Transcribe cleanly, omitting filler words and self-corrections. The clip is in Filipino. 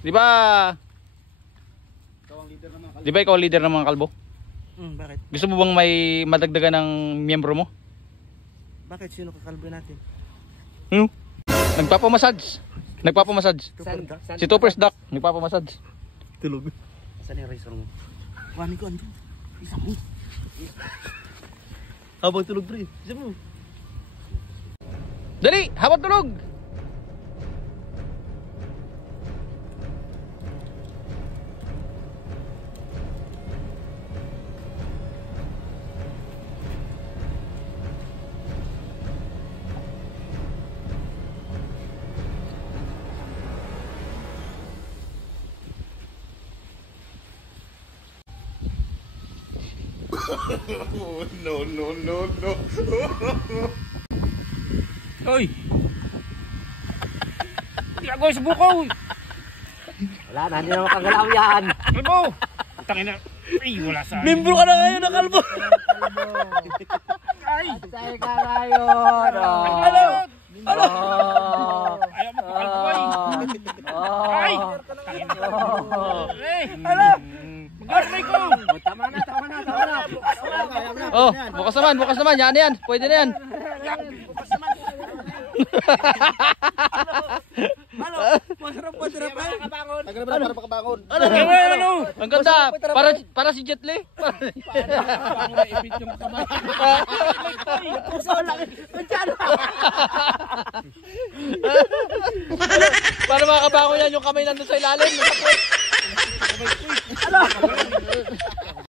Di ba? Ikaw ang leader ng mga kalbo. Di ba ikaw ang leader ng mga kalbo? Bakit? Gusto mo bang may madagdagan ng miyembro mo? Bakit? Sino kakalbo natin? Nagpapamassage. Nagpapamassage. Si Toppers Duck, nagpapamassage. Tulog. Saan yung razor mo? Kuhanin ko, andun. Isa mo. Habang tulog pre. Isa mo. Dali, habang tulog. No. Hoy! Hindi ako sa bukaw! Wala na, hindi na makagalaw yan. Kalbo! Tangin na. Ay, wala sa... Membro ka na ngayon ng kalbo. Ay! Say ka ngayon. Ano? Ano? Ayaw mo pakalbo ay! Ay! Tangin na. Ay! Ano? Mag-aray ko! Tama na. Oh, bukas naman. Yan na yan. Pwede na yan. Ano? Masarap pa ay. Tagal na para makabangon. Ano? Ang ganda. Para si Jet Li. Ipit yung kamay. Para makabangon yan yung kamay nandun sa ilalim. Ano?